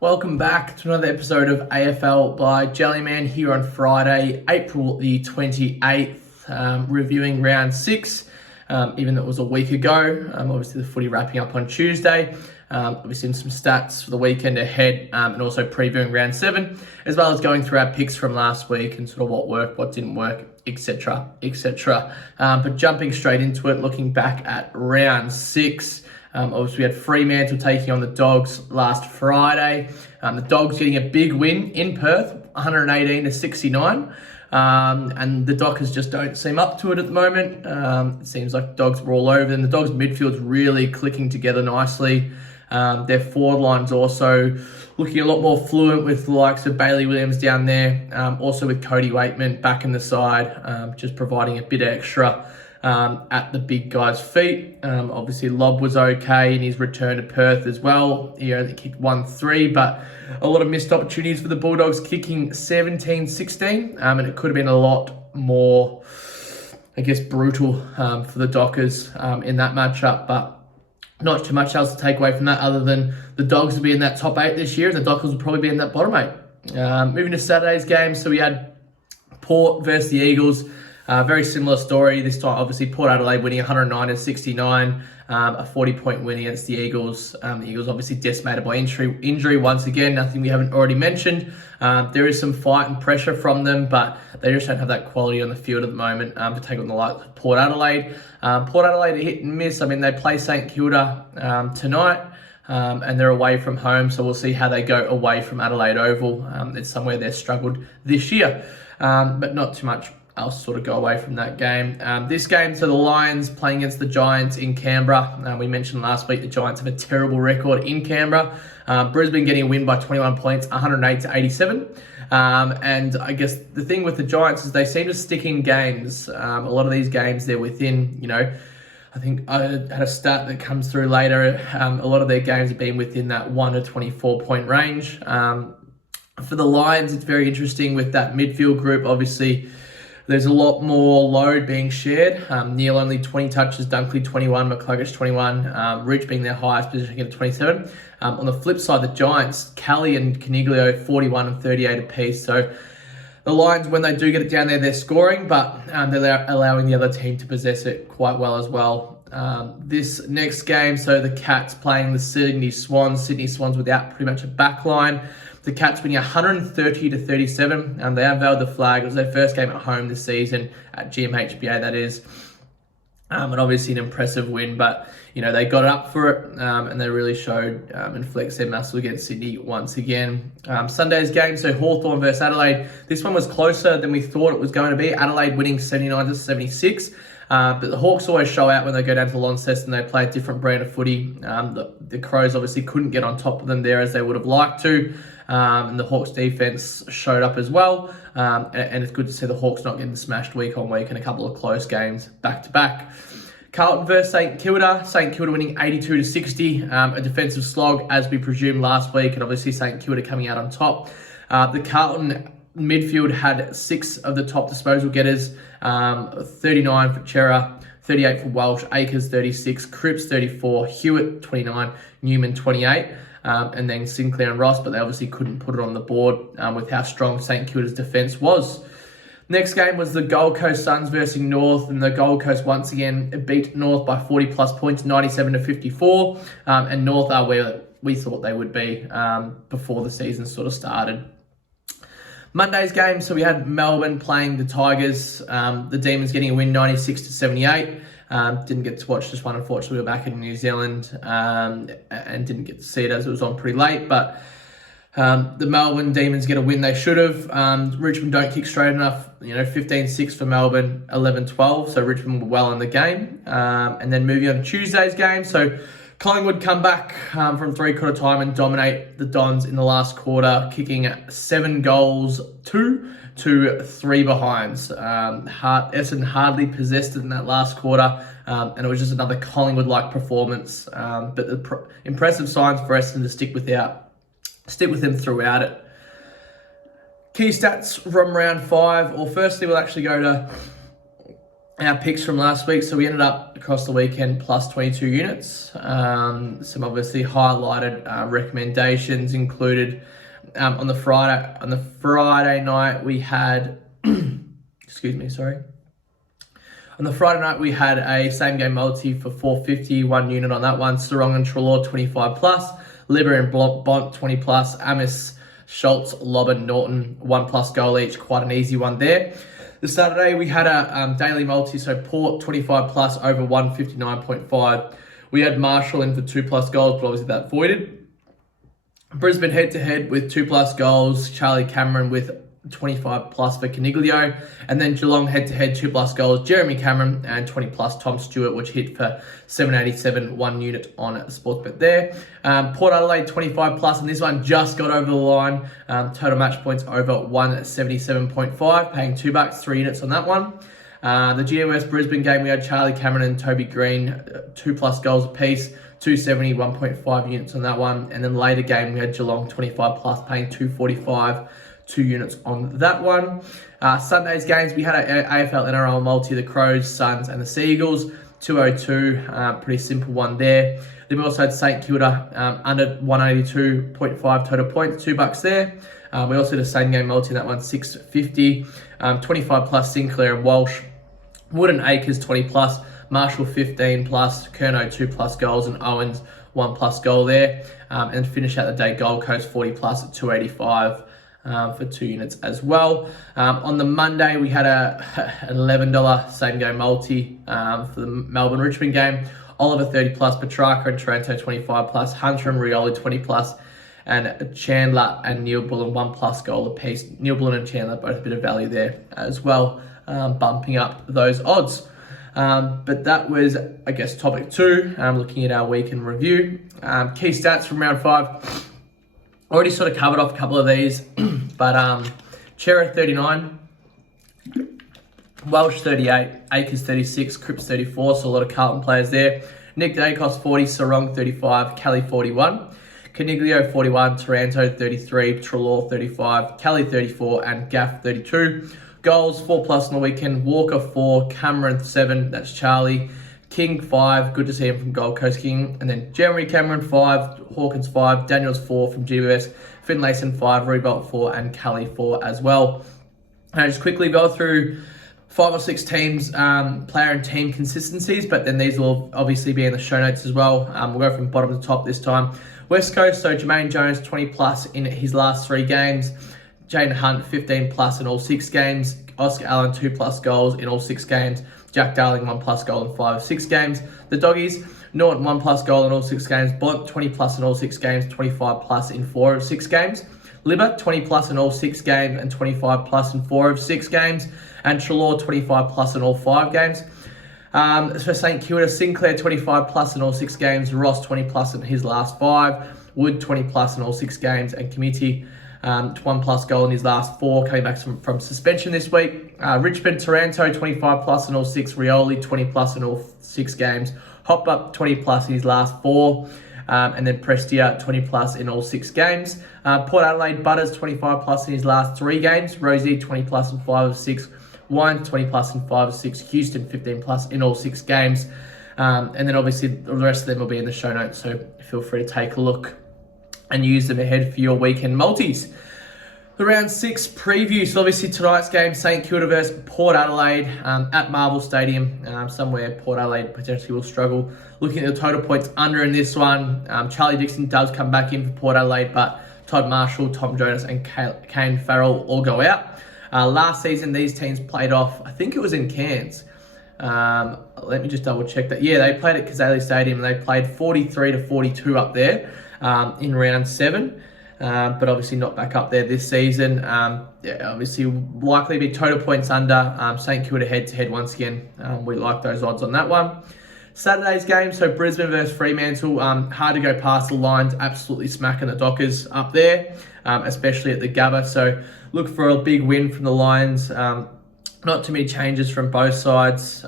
Welcome back to another episode of AFL by Jellyman here on Friday, April the 28th, reviewing round 6, even though it was a week ago. Obviously, the footy wrapping up on Tuesday. Obviously, some stats for the weekend ahead, and also previewing round 7, as well as going through our picks from last week and sort of what worked, what didn't work, etc., etc. But jumping straight into it, looking back at round 6. Obviously, we had Fremantle taking on the Dogs last Friday. The Dogs getting a big win in Perth, 118-69. And the Dockers just don't seem up to it at the moment. It seems like the Dogs were all over them. The Dogs midfield's really clicking together nicely. Their forward line's also looking a lot more fluent with the likes of Bailey Williams down there. Also with Cody Waitman back in the side, just providing a bit extra at the big guy's feet. Obviously, Lobb was okay in his return to Perth as well. He only kicked 1-3, but a lot of missed opportunities for the Bulldogs, kicking 17-16, and it could have been a lot more, I guess, brutal for the Dockers in that matchup, but not too much else to take away from that other than the Dogs will be in that top 8 this year, and the Dockers will probably be in that bottom 8. Moving to Saturday's game, so we had Port versus the Eagles. Very similar story. This time, obviously, Port Adelaide winning 109-69, a 40-point win against the Eagles. The Eagles obviously decimated by injury once again, nothing we haven't already mentioned. There is some fight and pressure from them, but they just don't have that quality on the field at the moment to take on the likes of Port Adelaide. Port Adelaide are hit and miss. I mean, they play St Kilda tonight. And they're away from home, so we'll see how they go away from Adelaide Oval. It's somewhere they've struggled this year, but not too much else sort of go away from that game. This game, so the Lions playing against the Giants in Canberra. We mentioned last week the Giants have a terrible record in Canberra. Brisbane getting a win by 21 points, 108-87. And I guess the thing with the Giants is they seem to stick in games. A lot of these games they're within, I think I had a stat that comes through later. A lot of their games have been within that 1 to 24 point range. For the Lions, it's very interesting with that midfield group. Obviously, there's a lot more load being shared. Neil only 20 touches, Dunkley 21, McCluggage 21, Rich being their highest position at 27. On the flip side, the Giants, Kelly and Caniglio 41 and 38 apiece. So the Lions, when they do get it down there, they're scoring, but they're allowing the other team to possess it quite well as well. This next game, so the Cats playing the Sydney Swans. Sydney Swans without pretty much a back line. The Cats winning 130-37, and they unveiled the flag. It was their first game at home this season at GMHBA, that is. And obviously an impressive win, but they got up for it and they really showed and flexed their muscle against Sydney once again. Sunday's game, so Hawthorn versus Adelaide. This one was closer than we thought it was going to be. Adelaide winning 79-76. But the Hawks always show out when they go down to Launceston. They play a different brand of footy. The Crows obviously couldn't get on top of them there as they would have liked to. And the Hawks defense showed up as well. And it's good to see the Hawks not getting smashed week on week in a couple of close games back to back. Carlton versus St Kilda. St Kilda winning 82-60. A defensive slog as we presumed last week. And obviously St Kilda coming out on top. The Carlton midfield had 6 of the top disposal getters. 39 for Chera, 38 for Welsh, Akers 36, Cripps 34, Hewitt 29, Newman 28. And then Sinclair and Ross, but they obviously couldn't put it on the board with how strong St Kilda's defence was. Next game was the Gold Coast Suns versus North, and the Gold Coast once again beat North by 40 plus points, 97-54, and North are where we thought they would be before the season sort of started. Monday's game, so we had Melbourne playing the Tigers, the Demons getting a win 96-78. Didn't get to watch this one, unfortunately. We were back in New Zealand and didn't get to see it as it was on pretty late. But the Melbourne Demons get a win they should have. Richmond don't kick straight enough. 15-6 for Melbourne, 11-12. So Richmond were well in the game. And then moving on to Tuesday's game. So Collingwood come back from three-quarter time and dominate the Dons in the last quarter, kicking 7 goals, 2 to 3 behinds. Essendon hardly possessed it in that last quarter, and it was just another Collingwood-like performance. But the impressive signs for Essendon to stick with them throughout it. Key stats from round 5. Well, firstly, we'll actually go to our picks from last week. So we ended up across the weekend plus 22 units. Some obviously highlighted recommendations included on the Friday night we had excuse me, sorry. On the Friday night, we had a same-game multi for 450, 1 unit on that one. Sarong and Trelaw, 25+. Libber and Bont, 20+. Amos, Schultz, Lobben, Norton, 1+ goal each. Quite an easy one there. The Saturday, we had a daily multi, so Port, 25+, over 159.5. We had Marshall in for 2+ goals, but obviously that voided. Brisbane head-to-head with 2+ goals. Charlie Cameron with 25+ for Caniglio, and then Geelong head-to-head 2+ goals, Jeremy Cameron, and 20+ Tom Stewart, which hit for 787, 1 unit on Sportsbet there. Port Adelaide 25+, and this one just got over the line. Total match points over 177.5, paying $2, 3 units on that one. The GWS Brisbane game, we had Charlie Cameron and Toby Green, 2+ goals apiece, 270, 1.5 units on that one. And then later game, we had Geelong 25+, paying 245, 2 units on that one. Sunday's games, we had an AFL NRL multi, the Crows, Suns, and the Seagulls, 202, pretty simple one there. Then we also had St Kilda under 182.5 total points, $2 there. We also had a same game multi in that one, 650, 25+ Sinclair and Walsh, Wood and Acres 20+, Marshall 15+, Curnow 2+ goals, and Owens 1+ goal there. And finish out the day, Gold Coast 40+, 285. For 2 units as well. On the Monday, we had an $11 same game multi for the Melbourne Richmond game. Oliver 30+, Petrarca and Taranto 25+, Hunter and Rioli 20+, and Chandler and Neil Bullen 1+ goal apiece. Neil Bullen and Chandler both a bit of value there as well, bumping up those odds. But that was, I guess, topic 2. Looking at our week in review. Key stats from round 5. Already sort of covered off a couple of these, but Chera 39, Welsh 38, Akers 36, Cripps 34, so a lot of Carlton players there. Nick Dacos 40, Sarong 35, Kelly 41, Caniglio 41, Taranto 33, Trelaw 35, Kelly 34, and Gaff 32. Goals 4+ on the weekend, Walker 4, Cameron 7, that's Charlie. King 5, good to see him from Gold Coast King. And then Jeremy Cameron 5, Hawkins 5, Daniels 4 from GWS, Finlayson 5, Rebolt 4, and Kelly 4 as well. And just quickly go through 5 or 6 teams, player and team consistencies, but then these will obviously be in the show notes as well. We'll go from bottom to top this time. West Coast, so Jermaine Jones 20+ in his last 3 games. Jaden Hunt 15+ in all 6 games. Oscar Allen 2+ goals in all 6 games. Jack Darling 1+ goal in 5 of 6 games. The Doggies, Norton 1+ goal in all 6 games. Bont 20+ in all 6 games, 25+ in 4 of 6 games. Libber 20+ in all 6 games and 25+ in 4 of 6 games. And Trelaw 25+ in all 5 games. For St Kilda, Sinclair 25+ in all 6 games. Ross 20+ in his last 5. Wood 20+ in all 6 games. And Committee 1+ goal in his last 4, coming back from suspension this week. Richmond, Taranto, 25+ in all 6. Rioli, 20+ in all 6 games. Hopper, 20+ in his last 4. And then Prestia, 20+ in all 6 games. Port Adelaide, Butters, 25+ in his last 3 games. Rosie, 20+ in 5 of 6. Wine, 20+ in 5 of 6. Houston, 15+ in all 6 games. And then obviously the rest of them will be in the show notes, so feel free to take a look and use them ahead for your weekend multis. The round 6 preview. So obviously tonight's game, St Kilda versus Port Adelaide at Marvel Stadium. Somewhere Port Adelaide potentially will struggle. Looking at the total points under in this one, Charlie Dixon does come back in for Port Adelaide, but Todd Marshall, Tom Jonas, and Kane Farrell all go out. Last season, these teams played off, I think it was in Cairns. Let me just double check that. Yeah, they played at Kazali Stadium and they played 43-42 up there in round 7. But obviously not back up there this season. Obviously likely be total points under. St Kilda head-to-head once again. We like those odds on that one. Saturday's game, so Brisbane versus Fremantle. Hard to go past the lines, absolutely smacking the Dockers up there, especially at the Gabba. So look for a big win from the Lions. Not too many changes from both sides.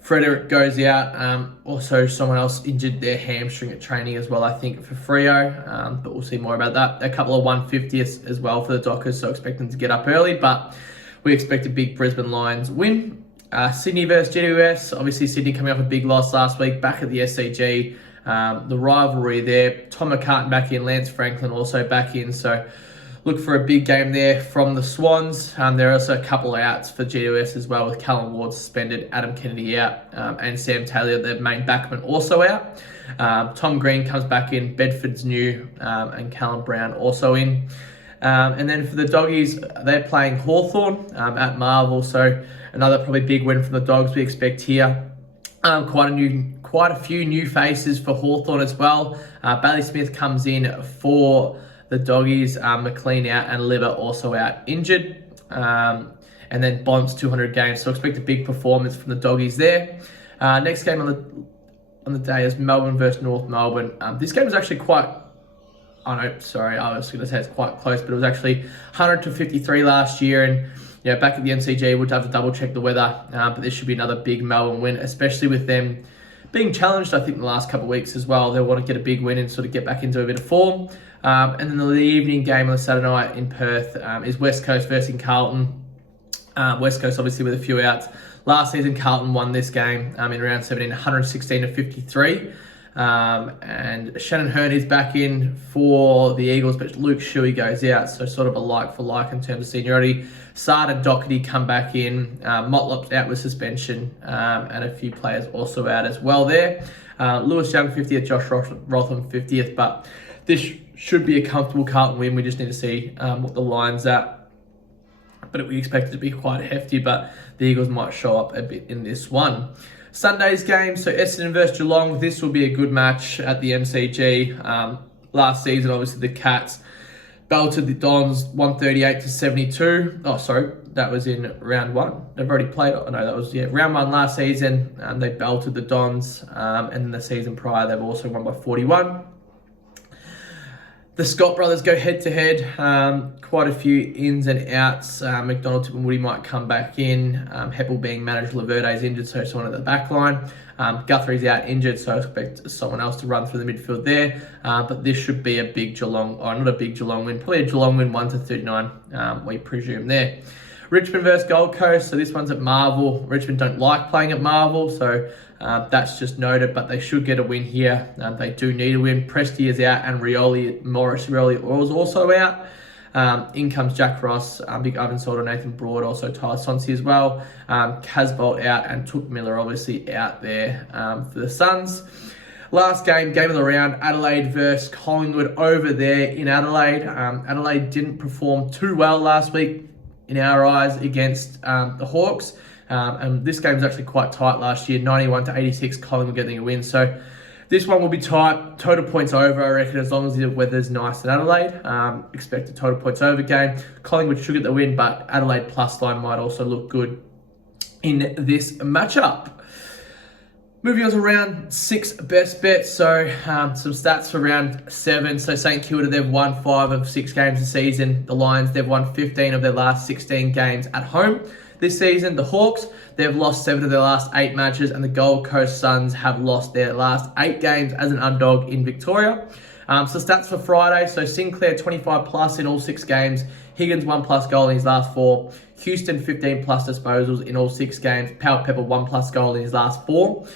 Frederick goes out. Also, someone else injured their hamstring at training as well, I think, for Freo. But we'll see more about that. A couple of 150s as well for the Dockers, so expect them to get up early. But we expect a big Brisbane Lions win. Sydney versus GWS. Obviously, Sydney coming off a big loss last week, back at the SCG. The rivalry there. Tom McCartan back in, Lance Franklin also back in. So look for a big game there from the Swans. There are also a couple of outs for GWS as well, with Callum Ward suspended, Adam Kennedy out, and Sam Taylor, their main backman, also out. Tom Green comes back in, Bedford's new, and Callum Brown also in. And then for the Doggies, they're playing Hawthorn at Marvel, so another probably big win from the Dogs we expect here. Quite a few new faces for Hawthorn as well. Bailey Smith comes in for the Doggies, McLean out, and Liver also out injured. And then Bont's 200 games, so expect a big performance from the Doggies there. Next game on the day is Melbourne versus North Melbourne. This game was actually quite... Oh no, sorry, I was going to say it's quite close, but it was actually 100-53 last year, and back at the MCG, we'll have to double check the weather, but this should be another big Melbourne win, especially with them being challenged, I think, the last couple of weeks as well. They'll want to get a big win and sort of get back into a bit of form. And then the evening game on Saturday night in Perth is West Coast versus Carlton. West Coast obviously with a few outs. Last season, Carlton won this game in round 17, 116-53. And Shannon Hearn is back in for the Eagles, but Luke Shuey goes out, so sort of a like for like in terms of seniority. Sard and Doherty come back in. Motlop's out with suspension, and a few players also out as well there. Lewis Young 50th, Josh Rotham 50th, but this should be a comfortable Carlton win. We just need to see what the line's at. But we expect it to be quite hefty, but the Eagles might show up a bit in this one. Sunday's game, so Essendon versus Geelong. This will be a good match at the MCG. Last season, obviously, the Cats belted the Dons 138-72. Oh, sorry, that was in round one. They've already played. Oh, no, that was round one last season. They belted the Dons, and then the season prior, they've also won by 41. The Scott brothers go head-to-head. Quite a few ins and outs. McDonald, Tip and Woody might come back in. Heppel being managed. Laverde's injured, so someone at the back line. Guthrie's out injured, so I expect someone else to run through the midfield there. But this should be a big Geelong, or not a big Geelong win, probably a Geelong win 1-39, we presume there. Richmond versus Gold Coast, so this one's at Marvel. Richmond don't like playing at Marvel, so that's just noted, but they should get a win here. They do need a win. Presti is out, and Maurice Rioli is also out. In comes Jack Ross, Big Ivan Solder, Nathan Broad, also Tyler Sonsi as well. Casbolt out, and Took Miller obviously out there for the Suns. Last game of the round, Adelaide versus Collingwood over there in Adelaide. Adelaide didn't perform too well last week in our eyes against the Hawks. And this game was actually quite tight last year, 91-86, Collingwood getting a win. So this one will be tight. Total points over, I reckon, as long as the weather's nice in Adelaide. Expect a total points over game. Collingwood should get the win, but Adelaide plus line might also look good in this matchup. Moving on to round 6 best bets. So some stats for round 7. So St Kilda, they've won 5 of 6 games this season. The Lions, they've won 15 of their last 16 games at home this season. The Hawks, they've lost 7 of their last 8 matches, and the Gold Coast Suns have lost their last 8 games as an underdog in Victoria. So stats for Friday, so Sinclair 25 plus in all 6 games, Higgins 1 plus goal in his last 4, Houston 15 plus disposals in all 6 games, Powell Pepper 1 plus goal in his last 4.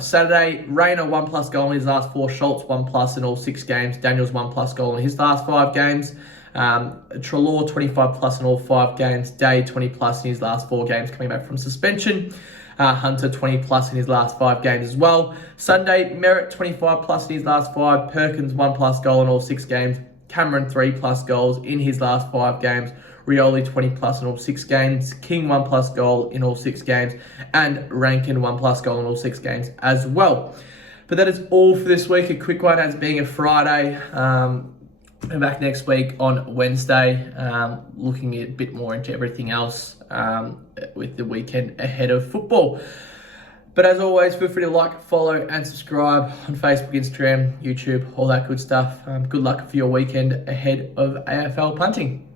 Saturday, Rayner 1 plus goal in his last 4, Schultz 1 plus in all 6 games, Daniels 1 plus goal in his last 5 games. Treloar 25 plus in all 5 games, Day 20 plus in his last 4 games coming back from suspension, Hunter 20 plus in his last 5 games as well. Sunday, Merritt 25 plus in his last 5, Perkins 1 plus goal in all 6 games, Cameron 3 plus goals in his last 5 games, Rioli 20 plus in all 6 games, King 1 plus goal in all 6 games, and Rankin 1 plus goal in all 6 games as well. But that is all for this week. A quick one as being a Friday. We're back next week on Wednesday, looking a bit more into everything else with the weekend ahead of football. But as always, feel free to like, follow, and subscribe on Facebook, Instagram, YouTube, all that good stuff. Good luck for your weekend ahead of AFL punting.